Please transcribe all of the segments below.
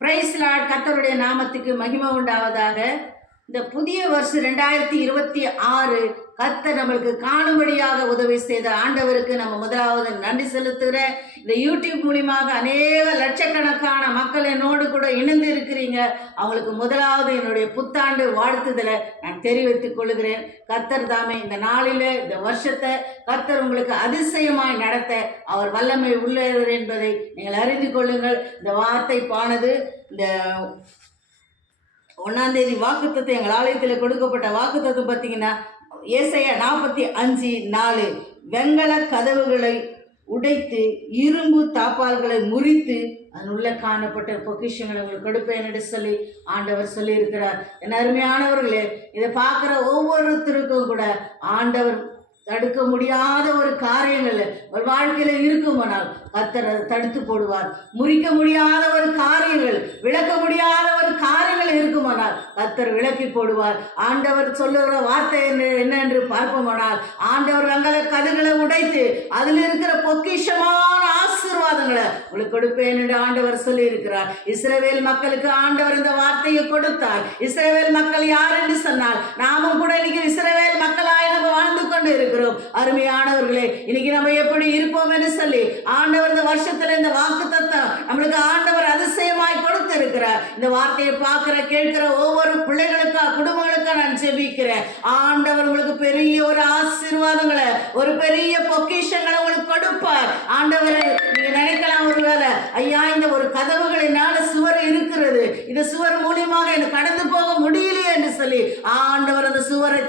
Price Lord. கர்த்தருடைய நாமத்துக்கு மகிமை உண்டாவதாக. இந்த புதிய வருஷம் 2026 கர்த்தர் நம்மளுக்கு காணும்படியாக உதவி செய்த ஆண்டவருக்கு நம்ம முதலாவது நன்றி செலுத்துகிறேன். இந்த யூடியூப் மூலியமாக அநேக லட்சக்கணக்கான மக்கள் என்னோடு கூட இணைந்து இருக்கிறீங்க. அவங்களுக்கு முதலாவது என்னுடைய புத்தாண்டு வாழ்த்துதலை நான் தெரிவித்துக் கொள்கிறேன். கர்த்தர் தாமே இந்த நாளில் இந்த வருஷத்தை கர்த்தர் உங்களுக்கு அதிசயமாய் நடத்த அவர் வல்லமை உள்ளவர் என்பதை நீங்கள் அறிந்து கொள்ளுங்கள். இந்த வார்த்தை பானது இந்த 1ஆம் தேதி வாக்குத்தத்தம் எங்கள் ஆலயத்தில் கொடுக்கப்பட்ட வாக்குத்தத்தம் பார்த்தீங்கன்னா, ஏசாயா 45:4 வெண்கல கதவுகளை உடைத்து இரும்பு தாப்பால்களை முறித்து அதனுள்ள காணப்பட்ட பொக்கிஷங்களை உங்களுக்கு கொடுப்பேன் என்று சொல்லி ஆண்டவர் சொல்லியிருக்கிறார். என் அருமையானவர்களே, இதை பார்க்குற ஒவ்வொருத்தருக்கும் கூட ஆண்டவர் தடுக்க முடியாத ஒரு காரியங்கள் ஒரு வாழ்க்கையில இருக்குமானால் கர்த்தர் அதை தடுத்து போடுவார். முறிக்க முடியாத ஒரு காரியங்கள், விளக்க முடியாத ஒரு காரியங்கள் இருக்குமானால் கர்த்தர் விளக்கி போடுவார். ஆண்டவர் சொல்லுகிற வார்த்தை என்ன என்று பார்ப்போமானால், ஆண்டவர் வெண்கல கதவுகளை உடைத்து அதில் இருக்கிற பொக்கிஷமான ஆசீர்வாதங்களை உங்களுக்கு கொடுப்பேன் என்று ஆண்டவர் சொல்லி இருக்கிறார். இஸ்ரவேல் மக்களுக்கு ஆண்டவர் இந்த வார்த்தையை கொடுத்தார். இஸ்ரவேல் மக்கள் யார் என்று சொன்னால், நாமும் கூட இன்னைக்கு இஸ்ரவேல் மக்களாய் நம்ம வாழ்ந்து கொண்டு இருக்கிறோம். அருமையானவர்களே, இன்னைக்கு நம்ம எப்படி இருப்போம் என்று சொல்லி ஆண்டவர் இந்த வருஷத்துல இந்த வாக்குத்தத்தம் நம்மளுக்கு ஆண்டவர் அதிசயமாய் கொடுத்து இருக்கிறார். இந்த வார்த்தையை பார்க்கிற கேட்கிற ஒவ்வொரு பிள்ளைகளுக்கா குடும்பங்களுக்கா நான் ஜெபிக்கிறேன். ஆண்டவர் உங்களுக்கு பெரிய ஒரு ஆசீர்வாதங்களை, ஒரு பெரிய பொக்கிஷங்களை உங்களுக்கு கொடுப்பார். ஆண்டவரை நீங்க நினைக்கலாம், ஒருவேளை ஐயா இந்த ஒரு கதவுகளினால சுவர் இருக்கிறது, இந்த சுவர் மூலியமாக எனக்கு கடந்து போக முடியலையே என்று சொல்லி ஆண்டவர் அந்த சுவரை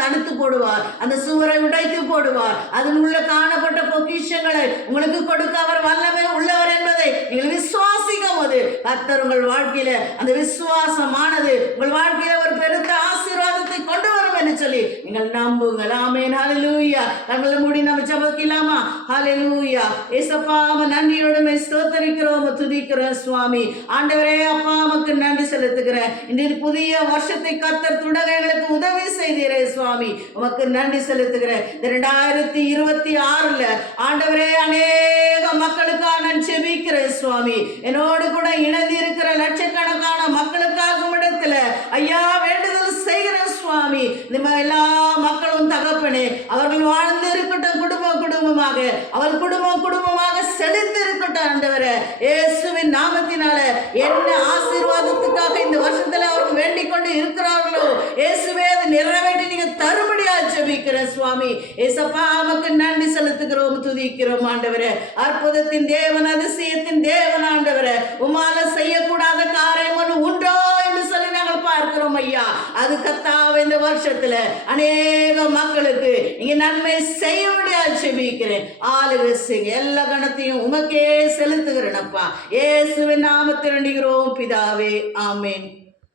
தடுத்து போடுவார். அந்த சுவரை உடைத்து போடுவார். அதில் உள்ள காணப்பட்ட பொக்கிஷங்களை உங்களுக்கு கொடுக்க அவர் வல்லமை உள்ளவர் என்பதை நீங்கள் விசுவாசிக்கும் போது கர்த்தர் உங்கள் வாழ்க்கையில அந்த விசுவாசமானது உங்கள் வாழ்க்கையில ஒரு பெருத்த ஆசீர்வாதத்தை கொண்டு வரும் என்று சொல்லி நீங்கள் நம்புங்கள். ஆமென். ஹல்லேலூயா. கண்களை மூடி நம்ம ஜெபிக்கலாமா? ஹல்லேலூயா. இயேசப்பா, நன்றியோடு ஸ்தோத்திரிக்கிறோம், துதிக்கிறோம் சுவாமி. ஆண்டவரே, அப்பா உமக்கு நன்றி செலுத்துகிறேன். இந்த புதிய வருஷத்தை கர்த்தர் தொடங்க எங்களுக்கு உதவி செய்தீரே சுவாமி, உமக்கு நன்றி செலுத்துகிறேன். 2026 ஆண்டவரே அநேக மக்களுக்காக நான் ஜெபிக்கிறேன் சுவாமி. என்னோடு கூட இணைந்து இருக்கிற லட்சக்கணக்கான மக்களுக்காக இடத்துல ஐயா வேண்டுதல் செய்கிறேன் சுவாமி. இந்த எல்லா மக்களும் தகப்பனே, அவர்கள் வாழ்ந்து இருக்கட்டும், குடும்பமாக அவர் குடும்பமாக செழித்து இருக்கட்டும். ஆண்டவரே, இயேசுவின் நாமத்தினால என்ன ஆசீர்வாதத்துக்காக இந்த வருஷத்துல அவர்கள் வேண்டிக் கொண்டு இருக்கிறார்களோ இயேசுவே அதை நிறைவேற்றி நீங்க தரும்படியா ஜெபிக்கிறேன் சுவாமி. ஏசப்பா உமக்கு நன்றி செலுத்துகிறோம், துதிக்கிறோம். ஆண்டவரே, அற்புதத்தின் தேவன், அதிசயத்தின் தேவன். ஆண்டவரே, உமால செய்யக்கூடாத காரியம் ஒன்று உண்டோ என்று சொல்லி நாங்கள் பார்க்கிறோம் ஐயா. அது கர்த்தாவே இந்த வருஷத்துல அநேக மக்களுக்கு நீங்க நன்மை செய்ய முடியாது ஜெபிக்கிறேன். ஆளுகை செய்ய எல்லா கணத்தையும் உமக்கே செலுத்துகிறேன் அப்பா. இயேசுவின் நாமத்தில் வேண்டுகிறோம் பிதாவே. ஆமென்.